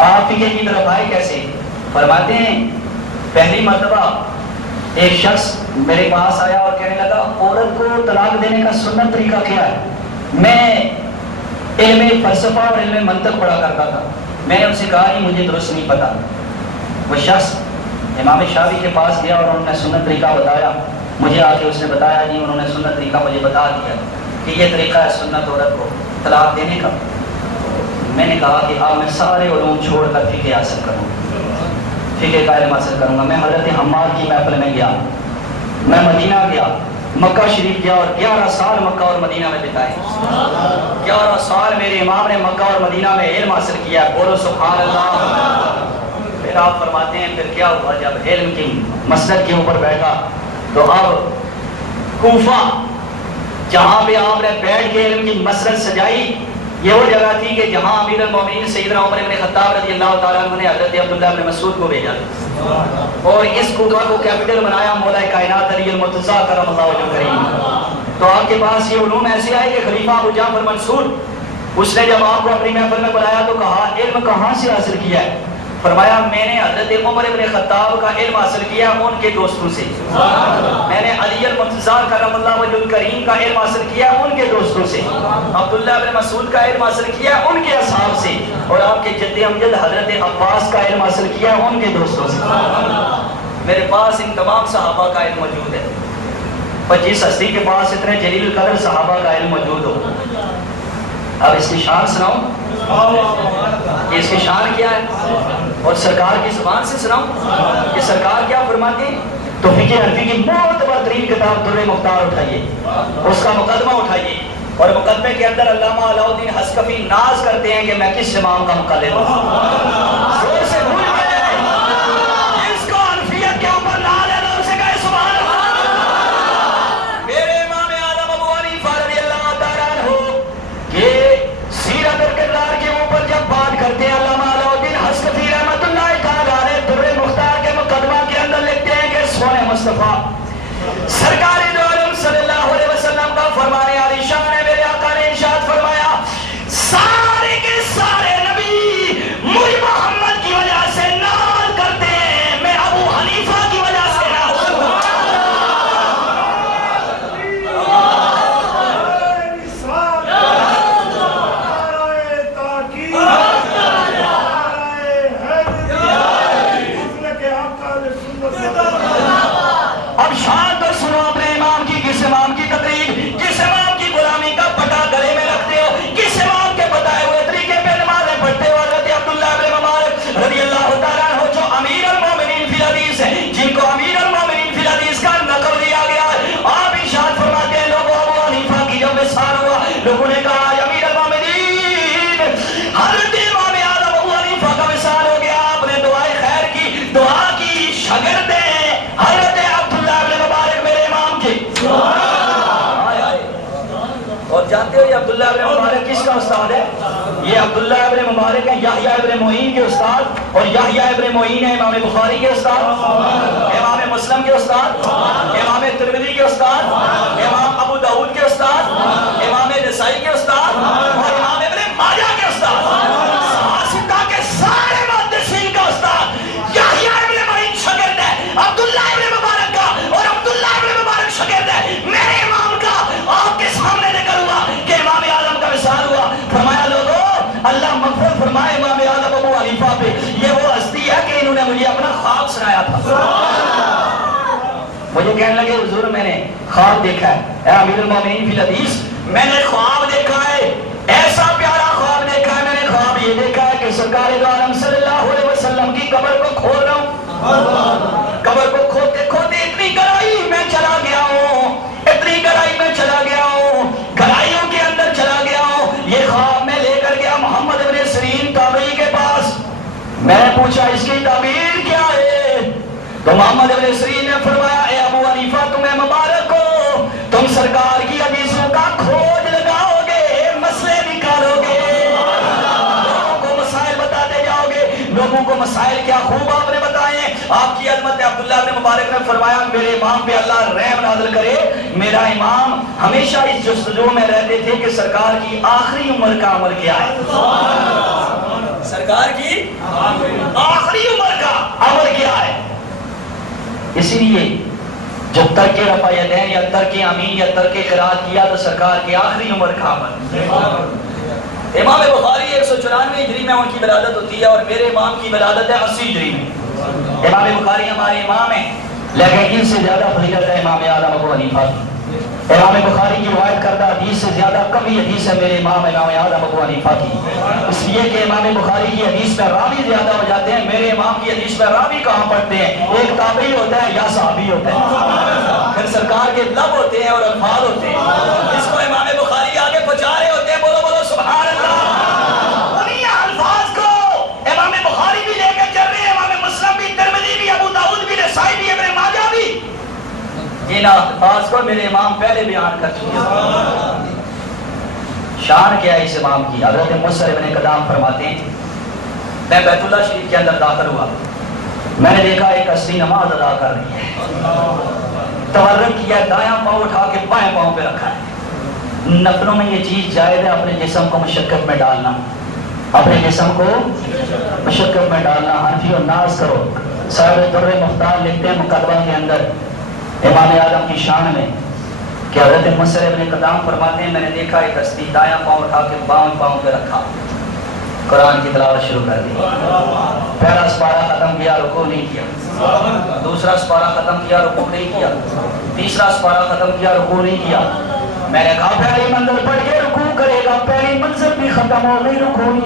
آپ فقہ کی طرف آئے کیسے؟ فرماتے ہیں پہلی مرتبہ ایک شخص میرے پاس آیا اور کہنے لگا عورت کو طلاق دینے کا سنت طریقہ کیا ہے؟ میں علم فلسفہ اور علم منطق پڑھا کرتا تھا، میں نے ان سے کہا کہ مجھے درست نہیں پتا۔ وہ شخص امام شافعی کے پاس گیا اور انہوں نے سنت طریقہ بتایا، مجھے آ کے اس نے بتایا جی انہوں نے سنت طریقہ مجھے بتا دیا کہ یہ طریقہ ہے سنت عورت کو طلاق دینے کا۔ میں نے کہا کہ اب میں سارے علوم چھوڑ کر فقہ حاصل کروں، فقہ کا علم حاصل کروں گا۔ میں حضرت حماد کی محفل میں گیا، میں مدینہ گیا، مکہ شریف گیا اور 11 سال مکہ اور مدینہ میں بتائے۔ 11 سال میرے امام نے مکہ اور مدینہ میں علم حاصل کیا، بولو سبحان اللہ۔ پھر آپ فرماتے ہیں پھر کیا ہوا؟ جب علم کی مسلک کے اوپر بیٹھا تو اب کوفہ جہاں پہ آپ نے بیٹھ کے علم کی مسلک سجائی، یہ وہ جگہ تھی کہ جہاں امیر المومنین سیدنا عمر بن خطاب رضی اللہ تعالیٰ عنہ نے حضرت عبداللہ بن مسعود کو بھیجا اور اس کوفہ کو کیپٹل بنایا مولا کائنات علی المرتضیٰ کرم اللہ وجہہ کریم۔ تو آپ کے پاس یہ علوم ایسے آئے کہ خلیفہ ابو جعفر منصور اس نے جب آپ کو اپنی محفل میں بلایا تو کہا علم کہاں سے حاصل کیا ہے؟ فرمایا میں نے حضرت عمر بن خطاب کا علم حاصل کیا ان کے دوستوں سے، میں نے علی المرتضیٰ کرم اللہ وجہہ کریم کا علم حاصل کیا ان کے دوستوں سے، عبداللہ بن مسعود کا علم حاصل کیا ان کے اصحاب سے، اور آپ کے جد امجد حضرت عباس کا علم حاصل کیا ان کے دوستوں سے۔ میرے پاس ان تمام صحابہ کا علم موجود ہے، پر جس ہستی کے پاس اتنے جلیل القدر صحابہ کا علم موجود ہو، اب اس کی شان سناؤں کہ اس کی شان کیا ہے اور سرکار کی زبان سے سناؤں کہ سرکار کیا فرماتے ہیں؟ تو فقہ حنفی کی معتبر ترین کتاب در مختار اٹھائیے، اس کا مقدمہ اٹھائیے، اور مقدمے کے اندر علامہ علاء الدین حسکفی ناز کرتے ہیں کہ میں کس امام کا مقلد ہوں۔ زور سے بھول گئے جس کو حنفیت کے اوپر ناز ہے تو اسے کہے سبحان اللہ۔ میرے امام اعظم ابو حنیفہ رضی اللہ تعالیٰ عنہ کہ سیرت الکرار کے اوپر جب بات کرتے ہیں علامہ علاء الدین حسکفی رحمۃ اللہ تعالیٰ علیہ در مختار کے مقدمہ کے اندر لکھتے ہیں کہ سونے مصطفیٰ سرکار دو عالم صلی اللہ علیہ وسلم کا فرمانے عالی شان ہے، میرے آقا نے ارشاد فرمایا سارے کے سارے نبی مجھ محمد کی وجہ سے ناز کرتے ہیں، میں ابو حنیفہ کی وجہ سے ناز کرتا ہوں۔ اب شان تو سنو اپنے امام کی، کس امام کی تقریر، کس امام کی غلامی کا پٹا گلے میں رکھتے ہو، کس امام کے بتائے ہوئے طریقے پہ نمازیں پڑھتے ہو؟ حضرت عبداللہ بن مبارک رضی اللہ تعالیٰ عنہ جو امیر المومنین فی الحدیث ہیں، جن کو امیر المومنین فی الحدیث کا نقب دیا گیا ہے، آپ ارشاد فرماتے ہیں لوگوں ابو حنیفہ کی جب وصال ہوا لوگوں نے کہا امیر المومنین حضرت امام اعظم ابو حنیفہ کا وصال ہو گیا، آپ نے دعائے خیر کی، دعا کی، شاگرد حضرت عبداللہ بن مبارک میرے امام کے۔ اور جانتے ہو یہ عبداللہ ابن مبارک کس کا استاد ہے؟ یہ عبداللہ ابن مبارک ہے یحییٰ ابن معین کے استاد، اور یحییٰ ابن معین ہے امام بخاری کے استاد، امام مسلم کے استاد، امام ترمذی کے استاد، امام ابو داؤد کے استاد، امام نسائی کے استاد، اور امام ابن ماجہ کے استاد، ستہ کے سارے محدثین کا استاد یحییٰ ابن معین شاگرد ہے عبداللہ ابن مبارک کا، اور عبداللہ ابن مبارک شاگرد ہے میرے امام کا۔ آپ کے سامنے ذکر ہوا کہ امام اعظم کا وصال ہوا، فرمایا لوگوں اللہ مغفرت فرمائے امام اعظم ابو حنیفہ پہ، یہ وہ ہستی ہے کہ انہوں نے مجھے اپنا خواب سنایا تھا۔ مجھے کہنے لگے حضور میں نے خواب دیکھا ہے، اے امیر المومنین فی الحدیث میں نے خواب دیکھا ہے، ایسا پیارا خواب دیکھا ہے، میں نے خواب یہ دیکھا ہے کہ سرکار دو عالم صلی اللہ علیہ وسلم کی قبر کو کھول رہا ہوں، قبر کو کھودتے کھودتے اتنی گہرائی میں چلا گیا ہوں، اتنی گہرائی میں چلا گیا ہوں، گہرائیوں کے اندر چلا گیا ہوں۔ یہ خواب میں لے کر گیا محمد ابن سیرین تابعی کے پاس، میں نے پوچھا اس کی تعبیر کیا ہے؟ تو محمد ابن سیرین نے فرمایا اے ابو حنیفہ تمہیں مبارک ہو، تم سرکار کی حدیثوں کا کھوج لگاؤ گے، مسئلے نکالو گے، لوگوں کو مسائل بتاتے جاؤ گے۔ لوگوں کو مسائل کیا خوب آپ نے بتائے، آپ کی عظمت۔ عبداللہ بن مبارک نے فرمایا میرے امام پہ اللہ رحم نازل کرے، میرا امام ہمیشہ اس جستجو میں رہتے تھے کہ سرکار کی آخری عمر کا عمل کیا ہے، سرکار کی آخری عمر کا عمل کیا ہے. اسی لیے جب ترک رفع یدین یا ترک امین یا ترک قرات کیا تو سرکار کی آخری عمر کا عمل. امام بخاری 194 ہجری میں ان کی ولادت ہوتی ہے اور میرے امام کی ولادت ہے 80 ہجری میں. امام بخاری ہمارے امام ہیں لیکن ان سے زیادہ فضیلت ہے امام اعظم ابو حنیفہ کی. امام بخاری کی روایت کردہ حدیث سے زیادہ کمی حدیث ہے میرے امام اعظم ابو حنیفہ کی. اس لیے کہ امام بخاری کی حدیث میں راوی زیادہ ہو جاتے ہیں, میرے امام کی حدیث میں راوی کہاں پڑھتے ہیں, ایک تابعی ہوتا ہے یا صحابی ہوتا ہے, پھر سرکار کے لب ہوتے ہیں اور الفاظ ہوتے ہیں. اس کو امام بخاری آگے پہنچا رہے ہوتے ہیں, بولو بولو سبحان اللہ. انہیں الفاظ کو امام بخاری بھی لے کے چل رہے ہیں, امام مسلم بھی, ترمذی بھی, ابو داؤد بھی, نسائی بھی, ابن ماجہ بھی. ان الفاظ کو میرے امام پہلے بیان کر چکے ہیں. شان کیا ہے اس امام کی؟ حضرت مصعب ابن قدام فرماتے ہیں میں بیت اللہ شریف کے اندر داخل ہوا, میں نے دیکھا ایک ہستی نماز ادا کر رہی ہے, تورک کیا, دایاں پاؤں اٹھا کے بائیں پاؤں پہ رکھا ہے. نفلوں میں یہ چیز جائز ہے اپنے جسم کو مشقت میں ڈالنا, اپنے جسم کو مشقت میں ڈالنا. حنفی و ناز کرو. صاحب در مختار لکھتے ہیں مقدمہ کے اندر امام اعظم کی شان میں کہ حضرت مصعب ابن قدام فرماتے ہیں میں نے دیکھا ایک ہستی دایاں پاؤں اٹھا کے بائیں پاؤں پہ رکھا, قرآن کی تلاوت شروع کر دی. پہلا سپارہ ختم کیا, رکوع نہیں کیا. دوسرا سپارہ ختم کیا, رکوع نہیں کیا. تیسرا سپارہ ختم کیا, رکوع نہیں کیا. میں نے کہا پہلی منزل پڑھ کے رکوع کرے گا, پہلی منزل بھی ختم ہو گئی, رکوع نہیں